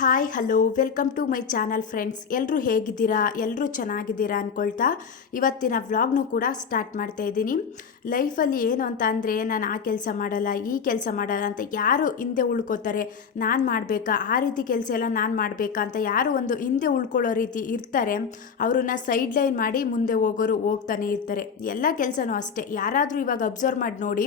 Hi hello welcome to my channel friends ಎಲ್ಲರೂ ಹೇಗಿದ್ದೀರಾ? ಎಲ್ಲರೂ ಚೆನ್ನಾಗಿದ್ದೀರಾ ಅಂದ್ಕೊಳ್ತಾ ಇವತ್ತಿನ ವ್ಲಾಗ್ನು ಕೂಡ ಸ್ಟಾರ್ಟ್ ಮಾಡ್ತಾ ಇದ್ದೀನಿ. ಲೈಫಲ್ಲಿ ಏನು ಅಂತ ಅಂದರೆ ನಾನು ಆ ಕೆಲಸ ಮಾಡಲ್ಲ, ಈ ಕೆಲಸ ಮಾಡಲ್ಲ ಅಂತ ಯಾರು ಹಿಂದೆ ಉಳ್ಕೋತಾರೆ. ನಾನು ಮಾಡಬೇಕಾ? ಆ ರೀತಿ ಕೆಲಸ ಎಲ್ಲ ನಾನು ಮಾಡಬೇಕಾ ಅಂತ ಯಾರು ಒಂದು ಹಿಂದೆ ಉಳ್ಕೊಳ್ಳೋ ರೀತಿ ಇರ್ತಾರೆ, ಅವ್ರನ್ನ ಸೈಡ್ ಲೈನ್ ಮಾಡಿ ಮುಂದೆ ಹೋಗೋರು ಹೋಗ್ತಾನೆ ಇರ್ತಾರೆ. ಎಲ್ಲ ಕೆಲಸನೂ ಅಷ್ಟೇ. ಯಾರಾದರೂ ಇವಾಗ ಅಬ್ಸರ್ವ್ ಮಾಡಿ ನೋಡಿ,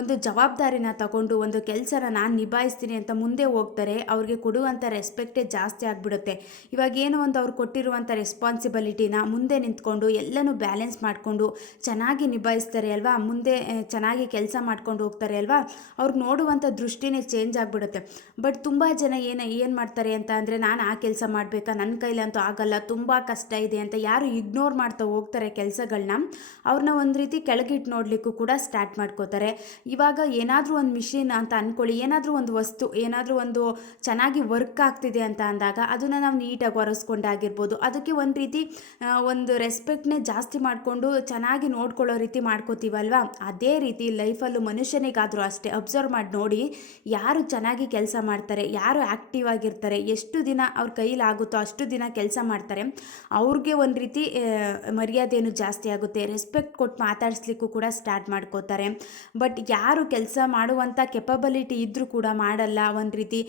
ಒಂದು ಜವಾಬ್ದಾರಿನ ತಗೊಂಡು ಒಂದು ಕೆಲಸನ ನಾನು ನಿಭಾಯಿಸ್ತೀನಿ ಅಂತ ಮುಂದೆ ಹೋಗ್ತಾರೆ, ಅವ್ರಿಗೆ ಕೊಡುವಂಥ ರೆಸ್ಪೆಕ್ಟೇ ಜಾಸ್ತಿ ಆಗಿಬಿಡುತ್ತೆ. ಇವಾಗ ಏನೋ ಒಂದು ಅವ್ರು ಕೊಟ್ಟಿರುವಂಥ ರೆಸ್ಪಾನ್ಸಿಬಿಲಿಟಿನ ಮುಂದೆ ನಿಂತ್ಕೊಂಡು ಎಲ್ಲನೂ ಬ್ಯಾಲೆನ್ಸ್ ಮಾಡಿಕೊಂಡು ಚೆನ್ನಾಗಿ ನಿಭಾಯಿಸ್ತಾರೆ ಅಲ್ವಾ? ಮುಂದೆ ಚೆನ್ನಾಗಿ ಕೆಲಸ ಮಾಡ್ಕೊಂಡು ಹೋಗ್ತಾರೆ ಅಲ್ವಾ? ಅವ್ರಿಗೆ ನೋಡುವಂಥ ದೃಷ್ಟಿನೇ ಚೇಂಜ್ ಆಗಿಬಿಡುತ್ತೆ. ಬಟ್ ತುಂಬ ಜನ ಏನು ಏನು ಮಾಡ್ತಾರೆ ಅಂತ ಅಂದರೆ ನಾನು ಆ ಕೆಲಸ ಮಾಡಬೇಕಾ? ನನ್ನ ಕೈಲಂತೂ ಆಗಲ್ಲ, ತುಂಬ ಕಷ್ಟ ಇದೆ ಅಂತ ಯಾರು ಇಗ್ನೋರ್ ಮಾಡ್ತಾ ಹೋಗ್ತಾರೆ ಕೆಲಸಗಳನ್ನ ಅವ್ರನ್ನ ಒಂದು ರೀತಿ ಕೆಳಗಿಟ್ಟು ನೋಡಲಿಕ್ಕೂ ಕೂಡ ಸ್ಟಾರ್ಟ್ ಮಾಡ್ಕೋತಾರೆ. ಇವಾಗ ಏನಾದರೂ ಒಂದು ಮಿಷಿನ್ ಅಂತ ಅಂದ್ಕೊಳ್ಳಿ ಏನಾದರೂ ಒಂದು ವಸ್ತು, ಏನಾದರೂ ಒಂದು ಚೆನ್ನಾಗಿ ವರ್ಕ್ ಆಗ್ತಿದೆ ಅಂತ ಅಂದಾಗ ಅದನ್ನು ನಾವು ನೀಟಾಗಿ ಒರೆಸ್ಕೊಂಡಾಗಿರ್ಬೋದು ಅದಕ್ಕೆ ಒಂದು ರೀತಿ ಒಂದು ರೆಸ್ಪೆಕ್ಟ್ನೇ ಜಾಸ್ತಿ ಮಾಡಿಕೊಂಡು ಚೆನ್ನಾಗಿ ನೋಡ್ಕೊಳ್ಳೋ ರೀತಿ ಮಾಡ್ಕೋತೀವಲ್ವಾ? ಅದೇ ರೀತಿ ಲೈಫಲ್ಲೂ ಮನುಷ್ಯನಿಗಾದರೂ ಅಷ್ಟೇ ಅಬ್ಸರ್ವ್ ಮಾಡಿ ನೋಡಿ ಯಾರು ಚೆನ್ನಾಗಿ ಕೆಲಸ ಮಾಡ್ತಾರೆ, ಯಾರು ಆ್ಯಕ್ಟಿವ್ ಆಗಿರ್ತಾರೆ, ಎಷ್ಟು ದಿನ ಅವ್ರ ಕೈಲಾಗುತ್ತೋ ಅಷ್ಟು ದಿನ ಕೆಲಸ ಮಾಡ್ತಾರೆ. ಅವ್ರಿಗೆ ಒಂದು ರೀತಿ ಮರ್ಯಾದೆಯೂ ಜಾಸ್ತಿ ಆಗುತ್ತೆ. ರೆಸ್ಪೆಕ್ಟ್ ಕೊಟ್ಟು ಮಾತಾಡಿಸ್ಲಿಕ್ಕೂ ಕೂಡ ಸ್ಟಾರ್ಟ್ ಮಾಡ್ಕೋತಾರೆ. ಬಟ್ ಯಾರು ಕೆಲಸ ಮಾಡುವಂಥ ಕೆಪಬಲಿಟಿ ಇದ್ದರೂ ಕೂಡ ಮಾಡಲ್ಲ. ಒಂದು ರೀತಿ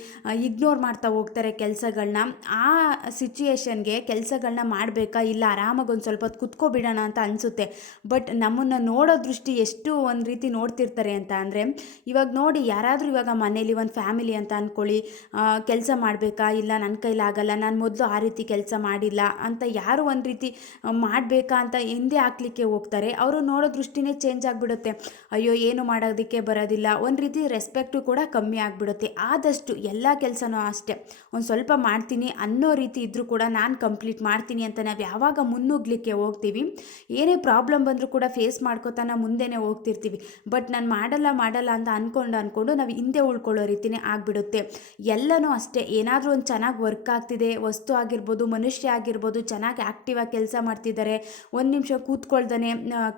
ಇಗ್ನೋರ್ ಮಾಡ್ತಾ ಹೋಗ್ತಾರೆ ಕೆಲಸಗಳನ್ನ ಆ ಸಿಚುಯೇಷನ್ಗೆ ಕೆಲಸಗಳನ್ನ ಮಾಡಬೇಕಾ? ಇಲ್ಲ, ಆರಾಮಾಗಿ ಒಂದು ಸ್ವಲ್ಪ ಹೊತ್ತು ಕುತ್ಕೊಬಿಡೋಣ ಅಂತ ಅನಿಸುತ್ತೆ. ಬಟ್ ನಮ್ಮನ್ನು ನೋಡೋ ದೃಷ್ಟಿ ಎಷ್ಟು ಒಂದು ರೀತಿ ನೋಡ್ತಿರ್ತಾರೆ ಅಂತ ಅಂದರೆ, ಇವಾಗ ನೋಡಿ ಯಾರಾದರೂ ಇವಾಗ ಮನೇಲಿ ಒಂದು ಫ್ಯಾಮಿಲಿ ಅಂತ ಅಂದ್ಕೊಳ್ಳಿ ಕೆಲಸ ಮಾಡಬೇಕಾ? ಇಲ್ಲ ನನ್ನ ಕೈಲಾಗಲ್ಲ ನಾನು ಮೊದಲು ಆ ರೀತಿ ಕೆಲಸ ಮಾಡಿಲ್ಲ ಅಂತ ಯಾರು ಒಂದು ರೀತಿ ಮಾಡಬೇಕಾ ಅಂತ ಹಿಂದೆ ಹಾಕ್ಲಿಕ್ಕೆ ಹೋಗ್ತಾರೆ. ಅವರು ನೋಡೋ ದೃಷ್ಟಿನೇ ಚೇಂಜ್ ಆಗಿಬಿಡುತ್ತೆ. ಅಯ್ಯೋ, ಏನು ಮಾಡೋದಕ್ಕೆ ಬರೋದಿಲ್ಲ. ಒಂದು ರೀತಿ ರೆಸ್ಪೆಕ್ಟು ಕೂಡ ಕಮ್ಮಿ ಆಗಿಬಿಡುತ್ತೆ. ಆದಷ್ಟು ಎಲ್ಲ ಕೆಲಸನೂ ಅಷ್ಟೇ. ಒಂದು ಸ್ವಲ್ಪ ಮಾಡ್ತೀನಿ ಅನ್ನೋ ರೀತಿ ಇದ್ದರೂ ಕೂಡ ನಾನು ಕಂಪ್ಲೀಟ್ ಮಾಡ್ತೀನಿ ಅಂತ ನಾವು ಯಾವಾಗ ಮುನ್ನುಗ್ಲಿಕ್ಕೆ ಹೋಗ್ತೀವಿ. ಏನೇ ಪ್ರಾಬ್ಲಮ್ ಬಂದರೂ ಕೂಡ ಫೇಸ್ ಮಾಡ್ಕೋತಾ ನಾವು ಮುಂದೆನೇ ಹೋಗ್ತಿರ್ತೀವಿ. ಬಟ್ ನಾನು ಮಾಡಲ್ಲ ಮಾಡಲ್ಲ ಅಂತ ಅಂದ್ಕೊಂಡು ಅಂದ್ಕೊಂಡು ನಾವು ಹಿಂದೆ ಉಳ್ಕೊಳ್ಳೋ ರೀತಿನೇ ಆಗಿಬಿಡುತ್ತೆ. ಎಲ್ಲನೂ ಅಷ್ಟೇ, ಏನಾದರೂ ಒಂದು ಚೆನ್ನಾಗಿ ವರ್ಕ್ ಆಗ್ತಿದೆ, ವಸ್ತು ಆಗಿರ್ಬೋದು, ಮನುಷ್ಯ ಆಗಿರ್ಬೋದು, ಚೆನ್ನಾಗಿ ಆ್ಯಕ್ಟಿವ್ ಆಗಿ ಕೆಲಸ ಮಾಡ್ತಿದ್ದಾರೆ ಒಂದು ನಿಮಿಷ ಕೂತ್ಕೊಳ್ದಾನೆ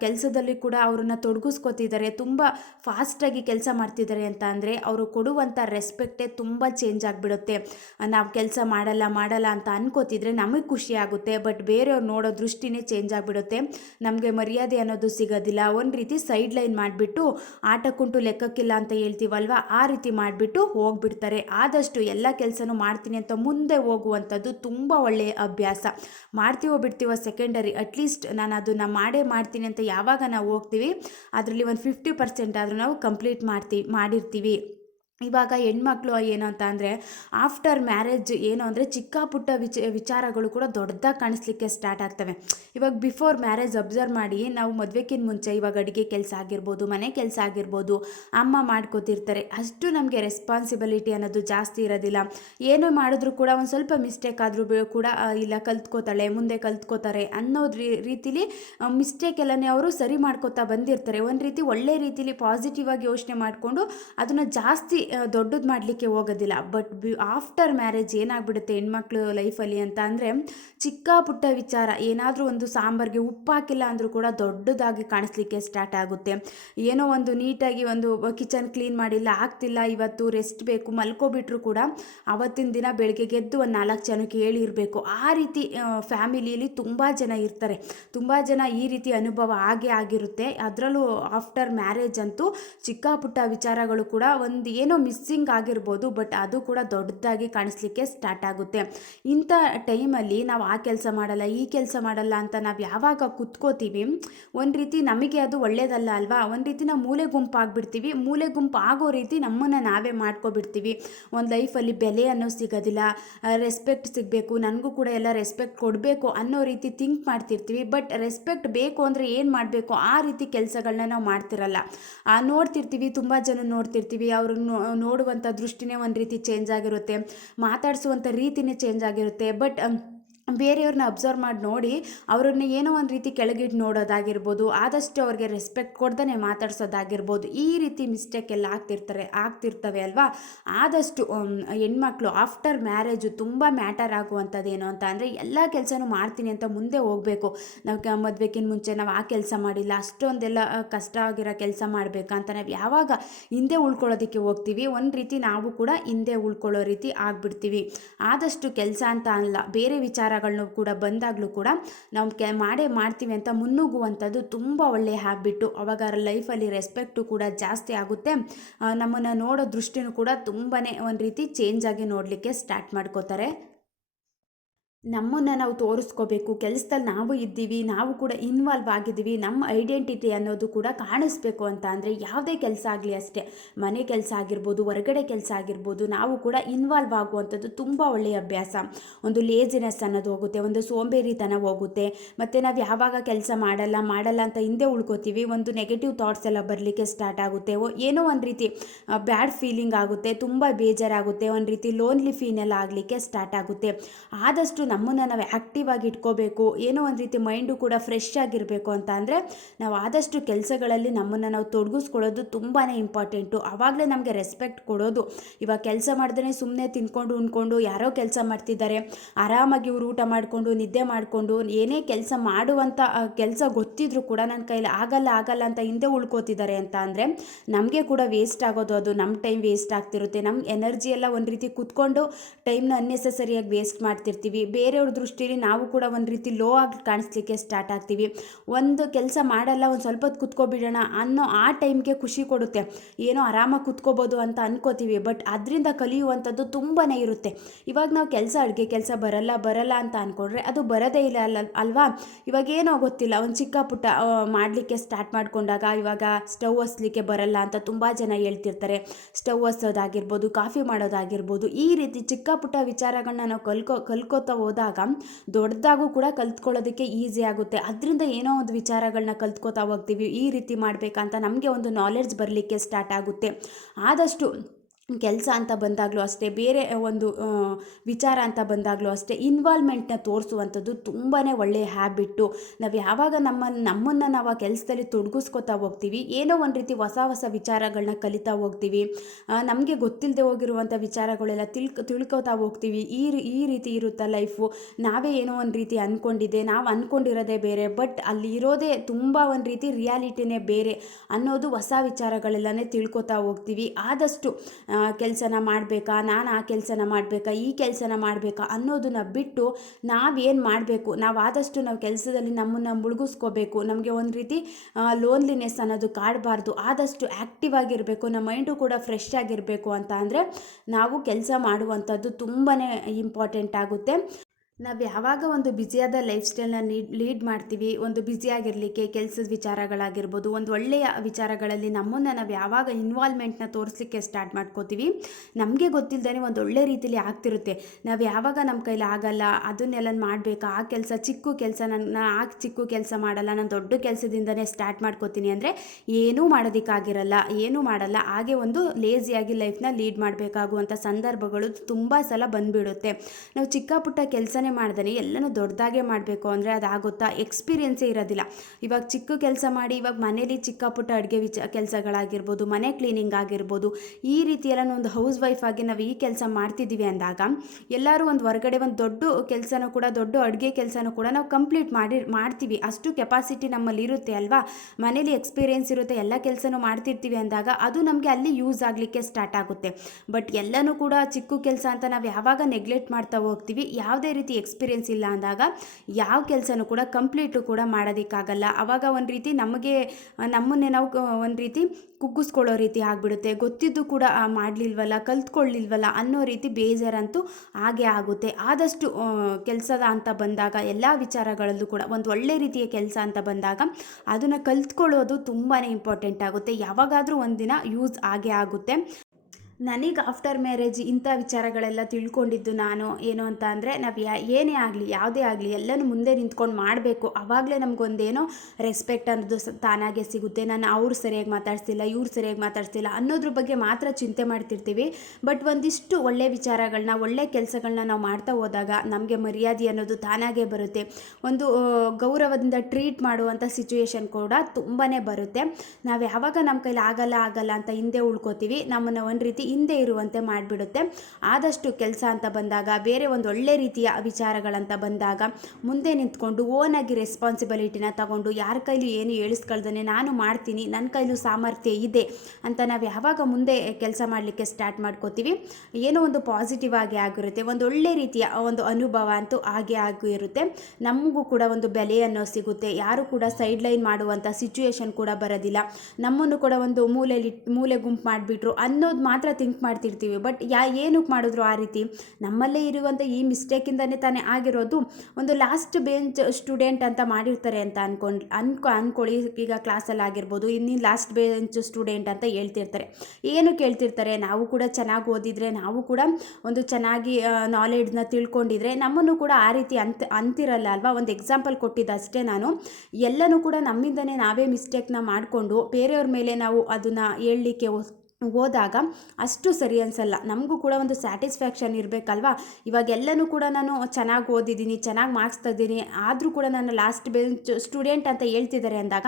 ಕೆಲಸದಲ್ಲಿ ಕೂಡ ಅವ್ರನ್ನ ತೊಡಗಿಸ್ಕೊತಿದ್ದಾರೆ ತುಂಬ ಫಾಸ್ಟಾಗಿ ಕೆಲಸ ಮಾಡ್ತಿದ್ದಾರೆ ಅಂತ ಅಂದರೆ ಅವರು ಕೊಡುವಂಥ ರೆಸ್ಪೆಕ್ಟೇ ತುಂಬ ಚೇಂಜ್ ಆಗಿಬಿಡುತ್ತೆ. ನಾವು ಕೆಲಸ ಮಾಡಲ್ಲ ಮಾಡಲ್ಲ ಅಂತ ಅನ್ಕೋತಿದ್ರೆ ನಮಗೆ ಖುಷಿ ಆಗುತ್ತೆ. ಬಟ್ ಬೇರೆಯವ್ರು ನೋಡೋ ದೃಷ್ಟಿನೇ ಚೇಂಜ್ ಆಗಿಬಿಡುತ್ತೆ. ನಮಗೆ ಮರ್ಯಾದೆ ಅನ್ನೋದು ಸಿಗೋದಿಲ್ಲ. ಒಂದು ರೀತಿ ಸೈಡ್ ಲೈನ್ ಮಾಡಿಬಿಟ್ಟು ಆಟ ಲೆಕ್ಕಕ್ಕಿಲ್ಲ ಅಂತ ಹೇಳ್ತೀವಲ್ವ? ಆ ರೀತಿ ಮಾಡಿಬಿಟ್ಟು ಹೋಗ್ಬಿಡ್ತಾರೆ. ಆದಷ್ಟು ಎಲ್ಲ ಕೆಲಸನೂ ಮಾಡ್ತೀನಿ ಅಂತ ಮುಂದೆ ಹೋಗುವಂಥದ್ದು ತುಂಬ ಒಳ್ಳೆಯ ಅಭ್ಯಾಸ. ಮಾಡ್ತೀವೋ ಬಿಡ್ತೀವೋ ಸೆಕೆಂಡರಿ ಅಟ್ಲೀಸ್ಟ್ ನಾನು ಅದನ್ನು ಮಾಡೇ ಮಾಡ್ತೀನಿ ಅಂತ ಯಾವಾಗ ನಾವು ಹೋಗ್ತೀವಿ, ಅದರಲ್ಲಿ ಒಂದು ಫಿಫ್ಟಿ ಪರ್ಸೆಂಟ್ ಆದರೂ ನಾವು ಕಂಪ್ಲೀಟ್ ಮಾಡ್ತೀವಿ ಮಾಡಿರ್ತೀವಿ. ಇವಾಗ ಹೆಣ್ಮಕ್ಳು ಏನು ಅಂತ ಅಂದರೆ ಆಫ್ಟರ್ ಮ್ಯಾರೇಜ್ ಏನು ಅಂದರೆ ಚಿಕ್ಕ ಪುಟ್ಟ ವಿಚ, ವಿಚಾರಗಳು ಕೂಡ ದೊಡ್ಡದಾಗಿ ಕಾಣಿಸ್ಲಿಕ್ಕೆ ಸ್ಟಾರ್ಟ್ ಆಗ್ತವೆ. ಇವಾಗ ಬಿಫೋರ್ ಮ್ಯಾರೇಜ್ ಅಬ್ಸರ್ವ್ ಮಾಡಿ ನಾವು ಮದುವೆಕಿನ ಮುಂಚೆ ಇವಾಗ ಅಡುಗೆ ಕೆಲಸ ಆಗಿರ್ಬೋದು, ಮನೆ ಕೆಲಸ ಆಗಿರ್ಬೋದು, ಅಮ್ಮ ಮಾಡ್ಕೋತಿರ್ತಾರೆ. ಅಷ್ಟು ನಮಗೆ ರೆಸ್ಪಾನ್ಸಿಬಿಲಿಟಿ ಅನ್ನೋದು ಜಾಸ್ತಿ ಇರೋದಿಲ್ಲ. ಏನೋ ಮಾಡಿದ್ರೂ ಕೂಡ ಒಂದು ಸ್ವಲ್ಪ ಮಿಸ್ಟೇಕ್ ಆದರೂ ಕೂಡ ಇಲ್ಲ ಕಲ್ತ್ಕೋತಾಳೆ, ಮುಂದೆ ಕಲ್ತ್ಕೋತಾರೆ ಅನ್ನೋ ರೀತಿಲಿ ಮಿಸ್ಟೇಕ್ ಎಲ್ಲನೇ ಅವರು ಸರಿ ಮಾಡ್ಕೋತಾ ಬಂದಿರ್ತಾರೆ. ಒಂದು ರೀತಿ ಒಳ್ಳೆ ರೀತಿಲಿ ಪಾಸಿಟಿವ್ ಆಗಿ ಯೋಚನೆ ಮಾಡಿಕೊಂಡು ಅದನ್ನು ಜಾಸ್ತಿ ದೊಡ್ಡದು ಮಾಡಲಿಕ್ಕೆ ಹೋಗೋದಿಲ್ಲ. ಬಟ್ ಬಿ ಆಫ್ಟರ್ ಮ್ಯಾರೇಜ್ ಏನಾಗ್ಬಿಡುತ್ತೆ ಹೆಣ್ಮಕ್ಳು ಲೈಫಲ್ಲಿ ಅಂತ ಅಂದರೆ, ಚಿಕ್ಕ ಪುಟ್ಟ ವಿಚಾರ. ಏನಾದರೂ ಒಂದು ಸಾಂಬಾರಿಗೆ ಉಪ್ಪು ಹಾಕಿಲ್ಲ ಅಂದರೂ ಕೂಡ ದೊಡ್ಡದಾಗಿ ಕಾಣಿಸ್ಲಿಕ್ಕೆ ಸ್ಟಾರ್ಟ್ ಆಗುತ್ತೆ. ಏನೋ ಒಂದು ನೀಟಾಗಿ ಒಂದು ಕಿಚನ್ ಕ್ಲೀನ್ ಮಾಡಿಲ್ಲ, ಆಗ್ತಿಲ್ಲ, ಇವತ್ತು ರೆಸ್ಟ್ ಬೇಕು, ಮಲ್ಕೋಬಿಟ್ರು ಕೂಡ ಅವತ್ತಿನ ದಿನ ಬೆಳಗ್ಗೆ ಗೆದ್ದು ಒಂದು ನಾಲ್ಕು ಜನಕ್ಕೆ ಹೇಳಿರಬೇಕು ಆ ರೀತಿ ಫ್ಯಾಮಿಲಿಯಲ್ಲಿ ತುಂಬ ಜನ ಇರ್ತಾರೆ. ತುಂಬ ಜನ ಈ ರೀತಿ ಅನುಭವ ಆಗೇ ಆಗಿರುತ್ತೆ. ಅದರಲ್ಲೂ ಆಫ್ಟರ್ ಮ್ಯಾರೇಜ್ ಅಂತೂ ಚಿಕ್ಕ ಪುಟ್ಟ ವಿಚಾರಗಳು ಕೂಡ ಒಂದು ಏನೋ ಮಿಸ್ಸಿಂಗ್ ಆಗಿರ್ಬೋದು, ಬಟ್ ಅದು ಕೂಡ ದೊಡ್ಡದಾಗಿ ಕಾಣಿಸ್ಲಿಕ್ಕೆ ಸ್ಟಾರ್ಟ್ ಆಗುತ್ತೆ. ಇಂಥ ಟೈಮಲ್ಲಿ ನಾವು ಆ ಕೆಲಸ ಮಾಡಲ್ಲ, ಈ ಕೆಲಸ ಮಾಡಲ್ಲ ಅಂತ ನಾವು ಯಾವಾಗ ಕುತ್ಕೋತೀವಿ, ಒಂದು ರೀತಿ ನಮಗೆ ಅದು ಒಳ್ಳೇದಲ್ಲ ಅಲ್ವಾ? ಒಂದು ರೀತಿ ನಾವು ಮೂಲೆ ಗುಂಪು ಆಗಿಬಿಡ್ತೀವಿ ಮೂಲೆ ಗುಂಪು ಆಗೋ ರೀತಿ ನಮ್ಮನ್ನು ನಾವೇ ಮಾಡ್ಕೊಬಿಡ್ತೀವಿ. ಒಂದು ಲೈಫಲ್ಲಿ ಬೆಲೆ ಅನ್ನೋ ಸಿಗೋದಿಲ್ಲ ರೆಸ್ಪೆಕ್ಟ್ ಸಿಗಬೇಕು, ನನಗೂ ಕೂಡ ಎಲ್ಲ ರೆಸ್ಪೆಕ್ಟ್ ಕೊಡಬೇಕು ಅನ್ನೋ ರೀತಿ ಥಿಂಕ್ ಮಾಡ್ತಿರ್ತೀವಿ. ಬಟ್ ರೆಸ್ಪೆಕ್ಟ್ ಬೇಕು ಅಂದರೆ ಏನು ಮಾಡಬೇಕು? ಆ ರೀತಿ ಕೆಲಸಗಳನ್ನ ನಾವು ಮಾಡ್ತಿರಲ್ಲ. ನೋಡ್ತಿರ್ತೀವಿ, ತುಂಬ ಜನ ನೋಡ್ತಿರ್ತೀವಿ ಅವ್ರನ್ನ ನೋಡುವಂಥ ದೃಷ್ಟಿನೇ ಒಂದು ರೀತಿ ಚೇಂಜ್ ಆಗಿರುತ್ತೆ ಮಾತಾಡಿಸುವಂಥ ರೀತಿನೇ ಚೇಂಜ್ ಆಗಿರುತ್ತೆ ಬಟ್ ಬೇರೆಯವ್ರನ್ನ ಅಬ್ಸರ್ವ್ ಮಾಡಿ ನೋಡಿ, ಅವ್ರನ್ನ ಏನೋ ಒಂದು ರೀತಿ ಕೆಳಗಿಟ್ಟು ನೋಡೋದಾಗಿರ್ಬೋದು, ಆದಷ್ಟು ಅವ್ರಿಗೆ ರೆಸ್ಪೆಕ್ಟ್ ಕೊಡ್ದೇ ಮಾತಾಡ್ಸೋದಾಗಿರ್ಬೋದು, ಈ ರೀತಿ ಮಿಸ್ಟೇಕ್ ಎಲ್ಲ ಆಗ್ತಿರ್ತಾರೆ, ಆಗ್ತಿರ್ತವೆ ಅಲ್ವಾ? ಆದಷ್ಟು ಹೆಣ್ಮಕ್ಳು ಆಫ್ಟರ್ ಮ್ಯಾರೇಜು ತುಂಬ ಮ್ಯಾಟರ್ ಆಗುವಂಥದ್ದು ಏನು ಅಂತ ಅಂದರೆ, ಎಲ್ಲ ಕೆಲಸನೂ ಮಾಡ್ತೀನಿ ಅಂತ ಮುಂದೆ ಹೋಗಬೇಕು. ನಾವು ಮದುವೆಕಿನ ಮುಂಚೆ ನಾವು ಆ ಕೆಲಸ ಮಾಡಿಲ್ಲ, ಅಷ್ಟೊಂದೆಲ್ಲ ಕಷ್ಟ ಆಗಿರೋ ಕೆಲಸ ಮಾಡಬೇಕಂತ ನಾವು ಯಾವಾಗ ಹಿಂದೆ ಉಳ್ಕೊಳ್ಳೋದಕ್ಕೆ ಹೋಗ್ತೀವಿ, ಒಂದು ರೀತಿ ನಾವು ಕೂಡ ಹಿಂದೆ ಉಳ್ಕೊಳ್ಳೋ ರೀತಿ ಆಗಿಬಿಡ್ತೀವಿ. ಆದಷ್ಟು ಕೆಲಸ ಅಂತ ಅಲ್ಲ, ಬೇರೆ ವಿಚಾರಗಳನ್ನು ಕೂಡ ಬಂದಾಗಲೂ ಕೂಡ ನಾವು ಕೆ ಮಾಡೇ ಮಾಡ್ತೀವಿ ಅಂತ ಮುನ್ನುಗ್ಗುವಂಥದ್ದು ತುಂಬ ಒಳ್ಳೆಯ ಹ್ಯಾಬಿಟ್ಟು ಅವಾಗ ಲೈಫಲ್ಲಿ ರೆಸ್ಪೆಕ್ಟು ಕೂಡ ಜಾಸ್ತಿ ಆಗುತ್ತೆ. ನಮ್ಮನ್ನು ನೋಡೋ ದೃಷ್ಟಿನೂ ಕೂಡ ತುಂಬಾ ಒಂದು ರೀತಿ ಚೇಂಜ್ ಆಗಿ ನೋಡಲಿಕ್ಕೆ ಸ್ಟಾರ್ಟ್ ಮಾಡ್ಕೋತಾರೆ. ನಮ್ಮನ್ನು ನಾವು ತೋರಿಸ್ಕೋಬೇಕು, ಕೆಲಸದಲ್ಲಿ ನಾವು ಇದ್ದೀವಿ, ನಾವು ಕೂಡ ಇನ್ವಾಲ್ವ್ ಆಗಿದ್ದೀವಿ, ನಮ್ಮ ಐಡೆಂಟಿಟಿ ಅನ್ನೋದು ಕೂಡ ಕಾಣಿಸ್ಬೇಕು ಅಂತ ಅಂದರೆ ಯಾವುದೇ ಕೆಲಸ ಆಗಲಿ ಅಷ್ಟೇ. ಮನೆ ಕೆಲಸ ಆಗಿರ್ಬೋದು, ಹೊರಗಡೆ ಕೆಲಸ ಆಗಿರ್ಬೋದು, ನಾವು ಕೂಡ ಇನ್ವಾಲ್ವ್ ಆಗುವಂಥದ್ದು ತುಂಬ ಒಳ್ಳೆಯ ಅಭ್ಯಾಸ. ಒಂದು ಲೇಜಿನೆಸ್ ಅನ್ನೋದು ಹೋಗುತ್ತೆ, ಒಂದು ಸೋಂಬೇರಿತನ ಹೋಗುತ್ತೆ. ಮತ್ತು ನಾವು ಯಾವಾಗ ಕೆಲಸ ಮಾಡಲ್ಲ ಮಾಡಲ್ಲ ಅಂತ ಹಿಂದೆ ಉಳ್ಕೋತೀವಿ, ಒಂದು ನೆಗೆಟಿವ್ ಥಾಟ್ಸ್ ಎಲ್ಲ ಬರಲಿಕ್ಕೆ ಸ್ಟಾರ್ಟ್ ಆಗುತ್ತೆ. ಏನೋ ಒಂದು ರೀತಿ ಬ್ಯಾಡ್ ಫೀಲಿಂಗ್ ಆಗುತ್ತೆ, ತುಂಬ ಬೇಜಾರಾಗುತ್ತೆ, ಒಂದು ರೀತಿ ಲೋನ್ಲಿ ಫೀನೆಲ್ಲ ಆಗಲಿಕ್ಕೆ ಸ್ಟಾರ್ಟ್ ಆಗುತ್ತೆ. ಆದಷ್ಟು ನಮ್ಮನ್ನು ನಾವು ಆ್ಯಕ್ಟಿವ್ ಆಗಿ ಇಟ್ಕೋಬೇಕು, ಏನೋ ಒಂದು ರೀತಿ ಮೈಂಡು ಕೂಡ ಫ್ರೆಶ್ ಆಗಿರಬೇಕು ಅಂತ ಅಂದರೆ ನಾವು ಆದಷ್ಟು ಕೆಲಸಗಳಲ್ಲಿ ನಮ್ಮನ್ನು ನಾವು ತೊಡಗಿಸ್ಕೊಳ್ಳೋದು ತುಂಬಾ ಇಂಪಾರ್ಟೆಂಟು ಆವಾಗಲೇ ನಮಗೆ ರೆಸ್ಪೆಕ್ಟ್ ಕೊಡೋದು. ಇವಾಗ ಕೆಲಸ ಮಾಡಿದ್ರೆ ಸುಮ್ಮನೆ ತಿನ್ಕೊಂಡು, ಉಣ್ಕೊಂಡು ಯಾರೋ ಕೆಲಸ ಮಾಡ್ತಿದ್ದಾರೆ. ಆರಾಮಾಗಿ ಇವರು ಊಟ ಮಾಡಿಕೊಂಡು, ನಿದ್ದೆ ಮಾಡಿಕೊಂಡು, ಏನೇ ಕೆಲಸ ಮಾಡುವಂಥ ಕೆಲಸ ಗೊತ್ತಿದ್ರೂ ಕೂಡ ನನ್ನ ಕೈಲಿ ಆಗಲ್ಲ ಆಗಲ್ಲ ಅಂತ ಹಿಂದೆ ಉಳ್ಕೋತಿದ್ದಾರೆ ಅಂತ ಅಂದರೆ ನಮಗೆ ಕೂಡ ವೇಸ್ಟ್ ಆಗೋದು ಅದು. ನಮ್ಮ ಟೈಮ್ ವೇಸ್ಟ್ ಆಗ್ತಿರುತ್ತೆ. ನಮ್ಮ ಎನರ್ಜಿ ಎಲ್ಲ ಒಂದು ರೀತಿ ಕುತ್ಕೊಂಡು ಟೈಮ್ನ ಅನ್ನೆಸೆಸರಿಯಾಗಿ ವೇಸ್ಟ್ ಮಾಡ್ತಿರ್ತೀವಿ. ಬೇರೆಯವ್ರ ದೃಷ್ಟಿಯಲ್ಲಿ ನಾವು ಕೂಡ ಒಂದು ರೀತಿ ಲೋ ಆಗಿ ಕಾಣಿಸ್ಲಿಕ್ಕೆ ಸ್ಟಾರ್ಟ್ ಆಗ್ತೀವಿ. ಒಂದು ಕೆಲಸ ಮಾಡಲ್ಲ, ಒಂದು ಸ್ವಲ್ಪ ಹೊತ್ತು ಕುತ್ಕೊಬಿಡೋಣ ಅನ್ನೋ ಆ ಟೈಮ್ಗೆ ಖುಷಿ ಕೊಡುತ್ತೆ. ಏನೋ ಆರಾಮಾಗಿ ಕುತ್ಕೋಬೋದು ಅಂತ ಅನ್ಕೋತೀವಿ ಬಟ್ ಅದರಿಂದ ಕಲಿಯುವಂಥದ್ದು ತುಂಬಾ ಇರುತ್ತೆ. ಇವಾಗ ನಾವು ಕೆಲಸ, ಅಡುಗೆ ಕೆಲಸ ಬರಲ್ಲ ಬರಲ್ಲ ಅಂತ ಅಂದ್ಕೊಂಡ್ರೆ ಅದು ಬರೋದೇ ಇಲ್ಲ ಅಲ್ಲ ಅಲ್ವಾ? ಇವಾಗ ಏನೋ ಗೊತ್ತಿಲ್ಲ, ಒಂದು ಚಿಕ್ಕ ಪುಟ್ಟ ಮಾಡಲಿಕ್ಕೆ ಸ್ಟಾರ್ಟ್ ಮಾಡಿಕೊಂಡಾಗ ಇವಾಗ ಸ್ಟವ್ ಹಸ್ಲಿಕ್ಕೆ ಬರಲ್ಲ ಅಂತ ತುಂಬ ಜನ ಹೇಳ್ತಿರ್ತಾರೆ. ಸ್ಟವ್ ಹಸೋದಾಗಿರ್ಬೋದು ಕಾಫಿ ಮಾಡೋದಾಗಿರ್ಬೋದು, ಈ ರೀತಿ ಚಿಕ್ಕ ಪುಟ್ಟ ವಿಚಾರಗಳನ್ನ ನಾವು ಕಲ್ಕೊ ಕಲ್ಕೋತಾ ಹೋದಾಗ ದೊಡ್ಡದಾಗೂ ಕೂಡ ಕಲ್ತ್ಕೊಳ್ಳೋದಕ್ಕೆ ಈಸಿ ಆಗುತ್ತೆ. ಅದರಿಂದ ಏನೋ ಒಂದು ವಿಚಾರಗಳನ್ನ ಕಲ್ತ್ಕೋತಾ ಹೋಗ್ತೀವಿ. ಈ ರೀತಿ ಮಾಡಬೇಕಂತ ನಮಗೆ ಒಂದು ನಾಲೆಡ್ಜ್ ಬರಲಿಕ್ಕೆ ಸ್ಟಾರ್ಟ್ ಆಗುತ್ತೆ. ಆದಷ್ಟು ಕೆಲಸ ಅಂತ ಬಂದಾಗಲೂ ಅಷ್ಟೇ, ಬೇರೆ ಒಂದು ವಿಚಾರ ಅಂತ ಬಂದಾಗಲೂ ಅಷ್ಟೇ ಇನ್ವಾಲ್ವ್ಮೆಂಟ್ನ ತೋರಿಸುವಂಥದ್ದು ತುಂಬಾ ಒಳ್ಳೆಯ ಹ್ಯಾಬಿಟ್ಟು ನಾವು ಯಾವಾಗ ನಮ್ಮ, ನಮ್ಮನ್ನು ನಾವು ಆ ಕೆಲಸದಲ್ಲಿ ತೊಡಗಿಸ್ಕೊತಾ ಹೋಗ್ತೀವಿ, ಏನೋ ಒಂದು ರೀತಿ ಹೊಸ ಹೊಸ ವಿಚಾರಗಳನ್ನ ಕಲಿತಾ ಹೋಗ್ತೀವಿ ನಮಗೆ ಗೊತ್ತಿಲ್ಲದೆ ಹೋಗಿರುವಂಥ ವಿಚಾರಗಳೆಲ್ಲ ತಿಳ್ಕ, ತಿಳ್ಕೊತಾ ಹೋಗ್ತೀವಿ, ಈ ಈ ರೀತಿ ಇರುತ್ತಾ ಲೈಫು ನಾವೇ ಏನೋ ಒಂದು ರೀತಿ ಅಂದ್ಕೊಂಡಿದ್ದೆ ನಾವು ಅಂದ್ಕೊಂಡಿರೋದೇ ಬೇರೆ ಬಟ್ ಅಲ್ಲಿ ಇರೋದೇ ತುಂಬ ಒಂದು ರೀತಿ ರಿಯಾಲಿಟಿನೇ ಬೇರೆ ಅನ್ನೋದು ಹೊಸ ವಿಚಾರಗಳೆಲ್ಲನೇ ತಿಳ್ಕೊತಾ ಹೋಗ್ತೀವಿ. ಆದಷ್ಟು ಕೆಲಸನ ಮಾಡಬೇಕಾ, ನಾನು ಆ ಕೆಲಸನ ಮಾಡಬೇಕಾ, ಈ ಕೆಲಸನ ಮಾಡಬೇಕಾ ಅನ್ನೋದನ್ನ ಬಿಟ್ಟು ನಾವೇನು ಮಾಡಬೇಕು? ನಾವು ಆದಷ್ಟು ನಾವು ಕೆಲಸದಲ್ಲಿ ನಮ್ಮನ್ನು ಮುಳುಗಿಸ್ಕೋಬೇಕು, ನಮಗೆ ಒಂದು ರೀತಿ ಲೋನ್ಲಿನೆಸ್ ಅನ್ನೋದು ಕಾಡಬಾರ್ದು, ಆದಷ್ಟು ಆ್ಯಕ್ಟಿವ್ ಆಗಿರಬೇಕು, ನಮ್ಮ ಮೈಂಡು ಕೂಡ ಫ್ರೆಶ್ ಆಗಿರಬೇಕು ಅಂತ ಅಂದರೆ ನಾವು ಕೆಲಸ ಮಾಡುವಂಥದ್ದು ತುಂಬಾ ಇಂಪಾರ್ಟೆಂಟ್ ಆಗುತ್ತೆ. ನಾವು ಯಾವಾಗ ಒಂದು ಬ್ಯುಸಿಯಾದ ಲೈಫ್ ಸ್ಟೈಲ್ನ ನೀಡ್ ಲೀಡ್ ಮಾಡ್ತೀವಿ, ಒಂದು ಬ್ಯುಸಿಯಾಗಿರಲಿಕ್ಕೆ ಕೆಲಸದ ವಿಚಾರಗಳಾಗಿರ್ಬೋದು, ಒಂದು ಒಳ್ಳೆಯ ವಿಚಾರಗಳಲ್ಲಿ ನಮ್ಮನ್ನು ನಾವು ಯಾವಾಗ ಇನ್ವಾಲ್ವ್ಮೆಂಟ್ನ ತೋರಿಸ್ಲಿಕ್ಕೆ ಸ್ಟಾರ್ಟ್ ಮಾಡ್ಕೋತೀವಿ, ನಮಗೆ ಗೊತ್ತಿಲ್ಲದೇ ಒಂದು ಒಳ್ಳೆ ರೀತಿಯಲ್ಲಿ ಆಗ್ತಿರುತ್ತೆ. ನಾವು ಯಾವಾಗ ನಮ್ಮ ಕೈಲಿ ಆಗಲ್ಲ, ಅದನ್ನೆಲ್ಲ ಮಾಡಬೇಕಾ, ಆ ಕೆಲಸ ಚಿಕ್ಕ ಕೆಲಸ ನನ್ನ ಆ ಚಿಕ್ಕ ಕೆಲಸ ಮಾಡಲ್ಲ, ನಾನು ದೊಡ್ಡ ಕೆಲಸದಿಂದನೇ ಸ್ಟಾರ್ಟ್ ಮಾಡ್ಕೋತೀನಿ ಅಂದರೆ ಏನೂ ಮಾಡೋದಕ್ಕಾಗಿರಲ್ಲ, ಏನೂ ಮಾಡಲ್ಲ, ಹಾಗೆ ಒಂದು ಲೇಸಿಯಾಗಿ ಲೈಫ್ನ ಲೀಡ್ ಮಾಡಬೇಕಾಗುವಂಥ ಸಂದರ್ಭಗಳು ತುಂಬ ಸಲ ಬಂದುಬಿಡುತ್ತೆ. ನಾವು ಚಿಕ್ಕ ಪುಟ್ಟ ಕೆಲಸನೇ ಮಾಡ್ದೇ ಎಲ್ಲನೂ ದೊಡ್ಡದಾಗೆ ಮಾಡಬೇಕು ಅಂದರೆ ಅದಾಗುತ್ತಾ? ಎಕ್ಸ್ಪೀರಿಯೆನ್ಸೇ ಇರೋದಿಲ್ಲ. ಇವಾಗ ಚಿಕ್ಕ ಕೆಲಸ ಮಾಡಿ, ಇವಾಗ ಮನೇಲಿ ಚಿಕ್ಕ ಪುಟ್ಟ ಅಡುಗೆ ವಿಚ, ಕೆಲಸಗಳಾಗಿರ್ಬೋದು, ಮನೆ ಕ್ಲೀನಿಂಗ್ ಆಗಿರ್ಬೋದು, ಈ ರೀತಿ ಎಲ್ಲ ಒಂದು ಹೌಸ್ ವೈಫ್ ಆಗಿ ನಾವು ಈ ಕೆಲಸ ಮಾಡ್ತಿದ್ದೀವಿ ಅಂದಾಗ, ಎಲ್ಲರೂ ಒಂದು ಹೊರಗಡೆ ಒಂದು ದೊಡ್ಡ ಕೆಲಸನೂ ಕೂಡ, ದೊಡ್ಡ ಅಡುಗೆ ಕೆಲಸನೂ ಕೂಡ ನಾವು ಕಂಪ್ಲೀಟ್ ಮಾಡಿ, ಮಾಡ್ತೀವಿ. ಅಷ್ಟು ಕೆಪಾಸಿಟಿ ನಮ್ಮಲ್ಲಿ ಇರುತ್ತೆ ಅಲ್ವಾ? ಮನೇಲಿ ಎಕ್ಸ್ಪೀರಿಯೆನ್ಸ್ ಇರುತ್ತೆ, ಎಲ್ಲ ಕೆಲಸನೂ ಮಾಡ್ತಿರ್ತೀವಿ ಅಂದಾಗ, ಅದು ನಮಗೆ ಅಲ್ಲಿ ಯೂಸ್ ಆಗಲಿಕ್ಕೆ ಸ್ಟಾರ್ಟ್ ಆಗುತ್ತೆ. ಬಟ್ ಎಲ್ಲನೂ ಕೂಡ ಚಿಕ್ಕ ಕೆಲಸ ಅಂತ ನಾವು ಯಾವಾಗ ನೆಗ್ಲೆಕ್ಟ್ ಮಾಡ್ತಾ ಹೋಗ್ತೀವಿ, ಯಾವುದೇ ರೀತಿ ಎಕ್ಸ್ಪೀರಿಯೆನ್ಸ್ ಇಲ್ಲ ಅಂದಾಗ ಯಾವ ಕೆಲಸನೂ ಕೂಡ ಕಂಪ್ಲೀಟು ಕೂಡ ಮಾಡೋದಕ್ಕಾಗಲ್ಲ. ಆವಾಗ ಒಂದು ರೀತಿ ನಮಗೆ, ನಮ್ಮನ್ನೇ ನಾವು ಒಂದು ರೀತಿ ಕುಗ್ಗಿಸ್ಕೊಳ್ಳೋ ರೀತಿ ಆಗಿಬಿಡುತ್ತೆ. ಗೊತ್ತಿದ್ದು ಕೂಡ ಮಾಡಲಿಲ್ವಲ್ಲ, ಕಲ್ತ್ಕೊಳ್ಳಿಲ್ವಲ್ಲ ಅನ್ನೋ ರೀತಿ ಬೇಜಾರಂತೂ ಹಾಗೆ ಆಗುತ್ತೆ. ಆದಷ್ಟು ಕೆಲಸದ ಅಂತ ಬಂದಾಗ, ಎಲ್ಲ ವಿಚಾರಗಳಲ್ಲೂ ಕೂಡ ಒಂದು ಒಳ್ಳೆ ರೀತಿಯ ಕೆಲಸ ಅಂತ ಬಂದಾಗ ಅದನ್ನು ಕಲ್ತ್ಕೊಳ್ಳೋದು ತುಂಬಾ ಇಂಪಾರ್ಟೆಂಟ್ ಆಗುತ್ತೆ. ಯಾವಾಗಾದರೂ ಒಂದಿನ ಯೂಸ್ ಆಗೇ ಆಗುತ್ತೆ. ನನಗೆ ಆಫ್ಟರ್ ಮ್ಯಾರೇಜ್ ಇಂಥ ವಿಚಾರಗಳೆಲ್ಲ ತಿಳ್ಕೊಂಡಿದ್ದು ನಾನು, ಏನು ಅಂತ ಅಂದರೆ ನಾವು ಯಾ, ಏನೇ ಆಗಲಿ, ಯಾವುದೇ ಆಗಲಿ ಎಲ್ಲನೂ ಮುಂದೆ ನಿಂತ್ಕೊಂಡು ಮಾಡಬೇಕು. ಆವಾಗಲೇ ನಮಗೊಂದೇನೋ ರೆಸ್ಪೆಕ್ಟ್ ಅನ್ನೋದು ತಾನಾಗೆ ಸಿಗುತ್ತೆ. ನಾನು ಅವ್ರು ಸರಿಯಾಗಿ ಮಾತಾಡ್ತಿಲ್ಲ ಇವ್ರು ಸರಿಯಾಗಿ ಮಾತಾಡ್ತಿಲ್ಲ ಅನ್ನೋದ್ರ ಬಗ್ಗೆ ಮಾತ್ರ ಚಿಂತೆ ಮಾಡ್ತಿರ್ತೀವಿ. ಬಟ್ ಒಂದಿಷ್ಟು ಒಳ್ಳೆ ವಿಚಾರಗಳನ್ನ ಒಳ್ಳೆ ಕೆಲಸಗಳನ್ನ ನಾವು ಮಾಡ್ತಾ ಹೋದಾಗ ನಮಗೆ ಮರ್ಯಾದೆ ಅನ್ನೋದು ತಾನಾಗೆ ಬರುತ್ತೆ. ಒಂದು ಗೌರವದಿಂದ ಟ್ರೀಟ್ ಮಾಡುವಂಥ ಸಿಚುವೇಶನ್ ಕೂಡ ತುಂಬಾ ಬರುತ್ತೆ. ನಾವು ಯಾವಾಗ ನಮ್ಮ ಕೈಲಿ ಆಗಲ್ಲ ಆಗಲ್ಲ ಅಂತ ಹಿಂದೆ ಉಳ್ಕೋತೀವಿ. ನಮ್ಮನ್ನು ಒಂದು ರೀತಿ ಹಿಂದೆ ಇರುವಂತೆ ಮಾಡಿಬಿಡುತ್ತೆ. ಆದಷ್ಟು ಕೆಲಸ ಅಂತ ಬಂದಾಗ, ಬೇರೆ ಒಂದು ಒಳ್ಳೆ ರೀತಿಯ ವಿಚಾರಗಳಂತ ಬಂದಾಗ ಮುಂದೆ ನಿಂತ್ಕೊಂಡು ಓನಾಗಿ ರೆಸ್ಪಾನ್ಸಿಬಿಲಿಟಿನ ತಗೊಂಡು ಯಾರ ಕೈಲೂ ಏನು ಹೇಳಿಸ್ಕೊಳ್ದೇ ನಾನು ಮಾಡ್ತೀನಿ ನನ್ನ ಕೈಲೂ ಸಾಮರ್ಥ್ಯ ಇದೆ ಅಂತ ನಾವು ಯಾವಾಗ ಮುಂದೆ ಕೆಲಸ ಮಾಡಲಿಕ್ಕೆ ಸ್ಟಾರ್ಟ್ ಮಾಡ್ಕೋತೀವಿ. ಏನೋ ಒಂದು ಪಾಸಿಟಿವ್ ಆಗಿ ಆಗಿರುತ್ತೆ, ಒಂದು ಒಳ್ಳೆ ರೀತಿಯ ಒಂದು ಅನುಭವ ಅಂತೂ ಹಾಗೆ ಆಗಿರುತ್ತೆ. ನಮಗೂ ಕೂಡ ಒಂದು ಬೆಲೆ ಅನ್ನೋ ಸಿಗುತ್ತೆ, ಯಾರು ಕೂಡ ಸೈಡ್ ಲೈನ್ ಮಾಡುವಂಥ ಸಿಚುವೇಶನ್ ಕೂಡ ಬರೋದಿಲ್ಲ. ನಮ್ಮನ್ನು ಕೂಡ ಒಂದು ಮೂಲೆಯಲ್ಲಿ ಮೂಲೆ ಗುಂಪು ಮಾಡಿಬಿಟ್ರು ಅನ್ನೋದು ಮಾತ್ರ ಥಿಂಕ್ ಮಾಡ್ತಿರ್ತೀವಿ. ಬಟ್ ಯಾ ಏನಕ್ಕೆ ಮಾಡಿದ್ರು ಆ ರೀತಿ? ನಮ್ಮಲ್ಲೇ ಇರುವಂಥ ಈ ಮಿಸ್ಟೇಕಿಂದನೇ ತಾನೇ ಆಗಿರೋದು. ಒಂದು ಲಾಸ್ಟ್ ಬೆಂಚ್ ಸ್ಟೂಡೆಂಟ್ ಅಂತ ಮಾಡಿರ್ತಾರೆ ಅಂತ ಅನ್ಕೊಂಡು, ಅನ್ಕೊ ಅಂದ್ಕೊಳ್ಳಿ ಈಗ ಕ್ಲಾಸಲ್ಲಿ ಆಗಿರ್ಬೋದು ಇನ್ನಿನ್ನು ಲಾಸ್ಟ್ ಬೆಂಚ್ ಸ್ಟೂಡೆಂಟ್ ಅಂತ ಹೇಳ್ತಿರ್ತಾರೆ. ಏನು ಕೇಳ್ತಿರ್ತಾರೆ? ನಾವು ಕೂಡ ಚೆನ್ನಾಗಿ ಓದಿದರೆ, ನಾವು ಕೂಡ ಒಂದು ಚೆನ್ನಾಗಿ ನಾಲೆಡ್ಜ್ನ ತಿಳ್ಕೊಂಡಿದ್ರೆ ನಮ್ಮನ್ನು ಕೂಡ ಆ ರೀತಿ ಅಂತ, ಅಂತಿರಲ್ಲ ಅಲ್ವಾ? ಒಂದು ಎಕ್ಸಾಂಪಲ್ ಕೊಟ್ಟಿದ್ದಷ್ಟೇ ನಾನು. ಎಲ್ಲನೂ ಕೂಡ ನಮ್ಮಿಂದನೇ ನಾವೇ ಮಿಸ್ಟೇಕ್ನ ಮಾಡಿಕೊಂಡು, ಬೇರೆಯವ್ರ ಮೇಲೆ ನಾವು ಅದನ್ನು ಹೇಳಲಿಕ್ಕೆ ಹೋದಾಗ ಅಷ್ಟು ಸರಿ ಅನಿಸಲ್ಲ. ನಮಗೂ ಕೂಡ ಒಂದು ಸ್ಯಾಟಿಸ್ಫ್ಯಾಕ್ಷನ್ ಇರಬೇಕಲ್ವಾ? ಇವಾಗ ಎಲ್ಲನೂ ಕೂಡ ನಾನು ಚೆನ್ನಾಗಿ ಓದಿದ್ದೀನಿ, ಚೆನ್ನಾಗಿ ಮಾರ್ಕ್ಸ್ ತೆಗ್ದೀನಿ ಆದರೂ ಕೂಡ ನಾನು ಲಾಸ್ಟ್ ಬೆಂಚ್ ಸ್ಟೂಡೆಂಟ್ ಅಂತ ಹೇಳ್ತಿದ್ದಾರೆ ಅಂದಾಗ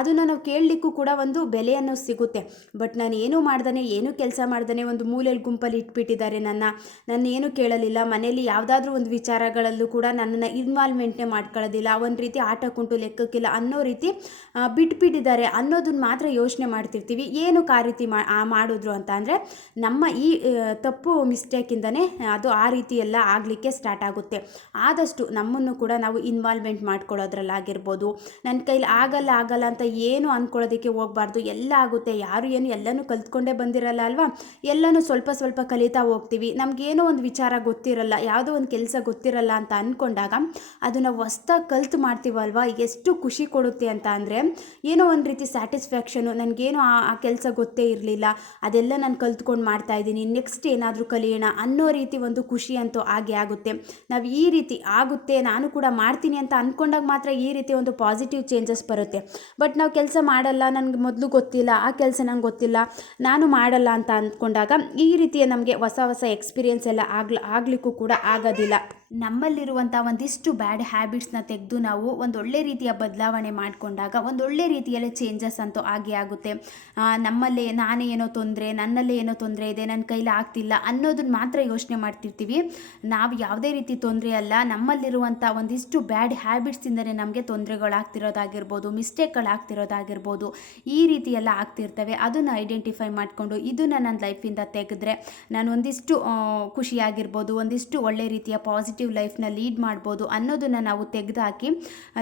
ಅದನ್ನು ನಾವು ಕೇಳಲಿಕ್ಕೂ ಕೂಡ ಒಂದು ಬೆಲೆಯನ್ನು ಸಿಗುತ್ತೆ. ಬಟ್ ನಾನು ಏನೂ ಮಾಡ್ದೆ, ಏನೂ ಕೆಲಸ ಮಾಡ್ದೇ ಒಂದು ಮೂಲೆಯಲ್ಲಿ ಗುಂಪಲ್ಲಿ ಇಟ್ಬಿಟ್ಟಿದ್ದಾರೆ ನನ್ನ. ನಾನು ಏನೂ ಕೇಳಲಿಲ್ಲ. ಮನೇಲಿ ಯಾವುದಾದ್ರೂ ಒಂದು ವಿಚಾರಗಳಲ್ಲೂ ಕೂಡ ನನ್ನನ್ನು ಇನ್ವಾಲ್ವ್ಮೆಂಟ್ನೇ ಮಾಡ್ಕೊಳ್ಳೋದಿಲ್ಲ. ಒಂದು ರೀತಿ ಆಟ ಕುಂಟು ಲೆಕ್ಕಕ್ಕಿಲ್ಲ ಅನ್ನೋ ರೀತಿ ಬಿಟ್ಬಿಟ್ಟಿದ್ದಾರೆ ಅನ್ನೋದನ್ನ ಮಾತ್ರ ಯೋಚನೆ ಮಾಡ್ತಿರ್ತೀವಿ. ಏನು ಆ ರೀತಿ ಮಾ ಮಾಡಿದ್ರು ಅಂತ ಅಂದರೆ ನಮ್ಮ ಈ ತಪ್ಪು ಮಿಸ್ಟೇಕಿಂದನೇ ಅದು ಆ ರೀತಿ ಎಲ್ಲ ಆಗಲಿಕ್ಕೆ ಸ್ಟಾರ್ಟ್ ಆಗುತ್ತೆ. ಆದಷ್ಟು ನಮ್ಮನ್ನು ಕೂಡ ನಾವು ಇನ್ವಾಲ್ವ್ಮೆಂಟ್ ಮಾಡ್ಕೊಳ್ಳೋದ್ರಲ್ಲಾಗಿರ್ಬೋದು ನನ್ನ ಕೈಲಿ ಆಗಲ್ಲ ಆಗಲ್ಲ ಅಂತ ಏನು ಅಂದ್ಕೊಳ್ಳೋದಕ್ಕೆ ಹೋಗ್ಬಾರ್ದು. ಎಲ್ಲ ಆಗುತ್ತೆ. ಯಾರು ಏನು ಎಲ್ಲನೂ ಕಲ್ತ್ಕೊಂಡೇ ಬಂದಿರಲ್ಲ ಅಲ್ವಾ? ಎಲ್ಲನೂ ಸ್ವಲ್ಪ ಸ್ವಲ್ಪ ಕಲಿತಾ ಹೋಗ್ತೀವಿ. ನಮಗೇನೋ ಒಂದು ವಿಚಾರ ಗೊತ್ತಿರಲ್ಲ, ಯಾವುದೋ ಒಂದು ಕೆಲಸ ಗೊತ್ತಿರಲ್ಲ ಅಂತ ಅಂದ್ಕೊಂಡಾಗ ಅದನ್ನು ಹೊಸ್ದಾಗಿ ಕಲ್ತು ಮಾಡ್ತೀವಲ್ವ? ಎಷ್ಟು ಖುಷಿ ಕೊಡುತ್ತೆ ಅಂತ ಅಂದರೆ ಏನೋ ಒಂದು ರೀತಿ ಸ್ಯಾಟಿಸ್ಫ್ಯಾಕ್ಷನು ನನಗೇನು ಆ ಕೆಲಸ ಗೊತ್ತೇ ಇರಲಿಲ್ಲ. ಅದೆಲ್ಲ ನಾನು ಕಲ್ತ್ಕೊಂಡು ಮಾಡ್ತಾ ಇದ್ದೀನಿ. ನೆಕ್ಸ್ಟ್ ಏನಾದರೂ ಕಲಿಯೋಣ ಅನ್ನೋ ರೀತಿ ಒಂದು ಖುಷಿ ಅಂತೂ ಆಗೇ ಆಗುತ್ತೆ. ನಾವು ಈ ರೀತಿ ಆಗುತ್ತೆ, ನಾನು ಕೂಡ ಮಾಡ್ತೀನಿ ಅಂತ ಅಂದ್ಕೊಂಡಾಗ ಮಾತ್ರ ಈ ರೀತಿ ಒಂದು ಪಾಸಿಟಿವ್ ಚೇಂಜಸ್ ಬರುತ್ತೆ. ಬಟ್ ನಾವು ಕೆಲಸ ಮಾಡಲ್ಲ, ನನಗೆ ಮೊದಲು ಗೊತ್ತಿಲ್ಲ, ಆ ಕೆಲಸ ನಂಗೆ ಗೊತ್ತಿಲ್ಲ, ನಾನು ಮಾಡಲ್ಲ ಅಂತ ಅಂದ್ಕೊಂಡಾಗ ಈ ರೀತಿಯ ನಮಗೆ ಹೊಸ ಹೊಸ ಎಕ್ಸ್ಪೀರಿಯೆನ್ಸ್ ಎಲ್ಲ ಆಗ್ಲ, ಆಗಲಿಕ್ಕೂ ಕೂಡ ಆಗೋದಿಲ್ಲ. ನಮ್ಮಲ್ಲಿರುವಂಥ ಒಂದಿಷ್ಟು ಬ್ಯಾಡ್ ಹ್ಯಾಬಿಟ್ಸ್ನ ತೆಗೆದು ನಾವು ಒಂದು ಒಳ್ಳೆ ರೀತಿಯ ಬದಲಾವಣೆ ಮಾಡಿಕೊಂಡಾಗ ಒಂದೊಳ್ಳೆ ರೀತಿಯಲ್ಲಿ ಚೇಂಜಸ್ ಅಂತೂ ಆಗೇ ಆಗುತ್ತೆ. ನಮ್ಮಲ್ಲೇ ನಾನೇ ಏನೋ ತೊಂದರೆ, ನನ್ನಲ್ಲೇ ಏನೋ ತೊಂದರೆ ಇದೆ ನನ್ನ ಕೈಲಿ ಆಗ್ತಿಲ್ಲ ಅನ್ನೋದನ್ನ ಮಾತ್ರ ಯೋಚನೆ ಮಾಡ್ತಿರ್ತೀವಿ. ನಾವು ಯಾವುದೇ ರೀತಿ ತೊಂದರೆ ಅಲ್ಲ ನಮ್ಮಲ್ಲಿರುವಂಥ ಒಂದಿಷ್ಟು ಬ್ಯಾಡ್ ಹ್ಯಾಬಿಟ್ಸಿಂದಲೇ ನಮಗೆ ತೊಂದರೆಗಳಾಗ್ತಿರೋದಾಗಿರ್ಬೋದು ಮಿಸ್ಟೇಕ್ಗಳಾಗ್ತಿರೋದಾಗಿರ್ಬೋದು ಈ ರೀತಿಯೆಲ್ಲ ಆಗ್ತಿರ್ತವೆ. ಅದನ್ನು ಐಡೆಂಟಿಫೈ ಮಾಡಿಕೊಂಡು ಇದನ್ನು ನನ್ನ ಲೈಫಿಂದ ತೆಗೆದ್ರೆ ನಾನು ಒಂದಿಷ್ಟು ಖುಷಿಯಾಗಿರ್ಬೋದು, ಒಂದಿಷ್ಟು ಒಳ್ಳೆ ರೀತಿಯ ಪಾಸಿಟಿವ್ ಲೈಫ್ನ ಲೀಡ್ ಮಾಡ್ಬೋದು ಅನ್ನೋದನ್ನು ನಾವು ತೆಗೆದುಹಾಕಿ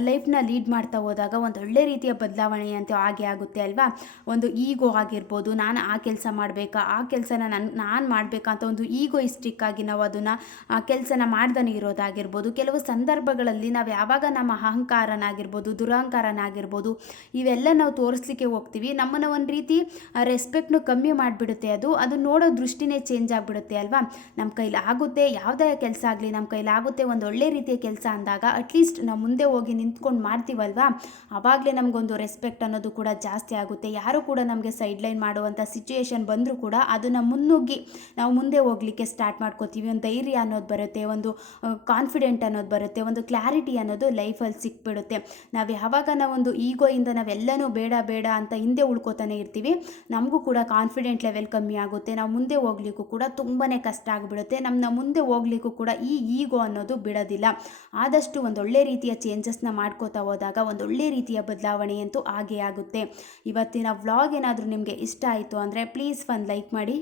ಲೈಫ್ನ ಲೀಡ್ ಮಾಡ್ತಾ ಹೋದಾಗ ಒಂದು ಒಳ್ಳೆ ರೀತಿಯ ಬದಲಾವಣೆ ಅಂತ ಹಾಗೆ ಆಗುತ್ತೆ ಅಲ್ವಾ? ಒಂದು ಈಗೋ ಆಗಿರ್ಬೋದು, ನಾನು ಆ ಕೆಲಸ ಮಾಡಬೇಕಾ, ಆ ಕೆಲಸನ ನಾನು ನಾನು ಮಾಡಬೇಕಾ ಅಂತ ಒಂದು ಈಗೋಯಿಸ್ಟಿಕ್ ಆಗಿ ನಾವು ಅದನ್ನು ಆ ಕೆಲಸನ ಮಾಡ್ದೇ ಇರೋದಾಗಿರ್ಬೋದು. ಕೆಲವು ಸಂದರ್ಭಗಳಲ್ಲಿ ನಾವು ಯಾವಾಗ ನಮ್ಮ ಅಹಂಕಾರನಾಗಿರ್ಬೋದು ದುರಹಂಕಾರನಾಗಿರ್ಬೋದು ಇವೆಲ್ಲ ನಾವು ತೋರಿಸ್ಲಿಕ್ಕೆ ಹೋಗ್ತೀವಿ. ನಮ್ಮನ್ನು ಒಂದು ರೀತಿ ರೆಸ್ಪೆಕ್ಟ್ನು ಕಮ್ಮಿ ಮಾಡಿಬಿಡುತ್ತೆ ಅದು. ಅದು ನೋಡೋ ದೃಷ್ಟಿನೇ ಚೇಂಜ್ ಆಗಿಬಿಡುತ್ತೆ ಅಲ್ವಾ? ನಮ್ಮ ಕೈಲಿ ಆಗುತ್ತೆ ಯಾವುದೇ ಕೆಲಸ ಆಗಲಿ ನಮ್ಮ ಕೈಲಿ ಆಗುತ್ತೆ ಒಂದು ಒಳ್ಳೆ ರೀತಿಯ ಕೆಲಸ ಅಂದಾಗ ಅಟ್ಲೀಸ್ಟ್ ನಾವು ಮುಂದೆ ಹೋಗಿ ನಿಂತ್ಕೊಂಡು ಮಾಡ್ತೀವಲ್ವಾ? ಆವಾಗಲೇ ನಮಗೊಂದು ರೆಸ್ಪೆಕ್ಟ್ ಅನ್ನೋದು ಕೂಡ ಜಾಸ್ತಿ ಆಗುತ್ತೆ. ಯಾರು ಕೂಡ ನಮಗೆ ಸೈಡ್ಲೈನ್ ಮಾಡುವಂಥ ಸಿಚುಯೇಷನ್ ಬಂದರೂ ಕೂಡ ಅದನ್ನು ಮುನ್ನುಗ್ಗಿ ನಾವು ಮುಂದೆ ಹೋಗಲಿಕ್ಕೆ ಸ್ಟಾರ್ಟ್ ಮಾಡ್ಕೋತೀವಿ. ಒಂದು ಧೈರ್ಯ ಅನ್ನೋದು ಬರುತ್ತೆ, ಒಂದು ಕಾನ್ಫಿಡೆಂಟ್ ಅನ್ನೋದು ಬರುತ್ತೆ, ಒಂದು ಕ್ಲಾರಿಟಿ ಅನ್ನೋದು ಲೈಫಲ್ಲಿ ಸಿಕ್ಬಿಡುತ್ತೆ. ನಾವು ಯಾವಾಗ ನಾವೊಂದು ಈಗೋಯಿಂದ ನಾವೆಲ್ಲನೂ ಬೇಡ ಬೇಡ ಅಂತ ಹಿಂದೆ ಉಳ್ಕೋತಾನೆ ಇರ್ತೀವಿ, ನಮಗೂ ಕೂಡ ಕಾನ್ಫಿಡೆಂಟ್ ಲೆವೆಲ್ ಕಮ್ಮಿ ಆಗುತ್ತೆ. ನಾವು ಮುಂದೆ ಹೋಗ್ಲಿಕ್ಕೂ ಕೂಡ ತುಂಬಾ ಕಷ್ಟ ಆಗಿಬಿಡುತ್ತೆ. ನಮ್ಮನ್ನ ಮುಂದೆ ಹೋಗ್ಲಿಕ್ಕೂ ಕೂಡ ಈ ಈಗೋ ಅನ್ನೋದು ಬಿಡೋದಿಲ್ಲ. ಆದಷ್ಟು ಒಂದೊಳ್ಳೆ ರೀತಿಯ ಚೇಂಜಸ್ನ ಮಾಡ್ಕೋತಾ ಹೋದಾಗ ಒಂದೊಳ್ಳೆ ರೀತಿಯ ಬದಲಾವಣೆ ಅಂತೂ ಆಗೇ ಆಗುತ್ತೆ. ಇವತ್ತಿನ ವ್ಲಾಗ್ ಏನಾದರೂ ನಿಮಗೆ ಇಷ್ಟ ಆಯಿತು ಅಂದರೆ ಪ್ಲೀಸ್ ಒಂದು ಲೈಕ್ ಮಾಡಿ.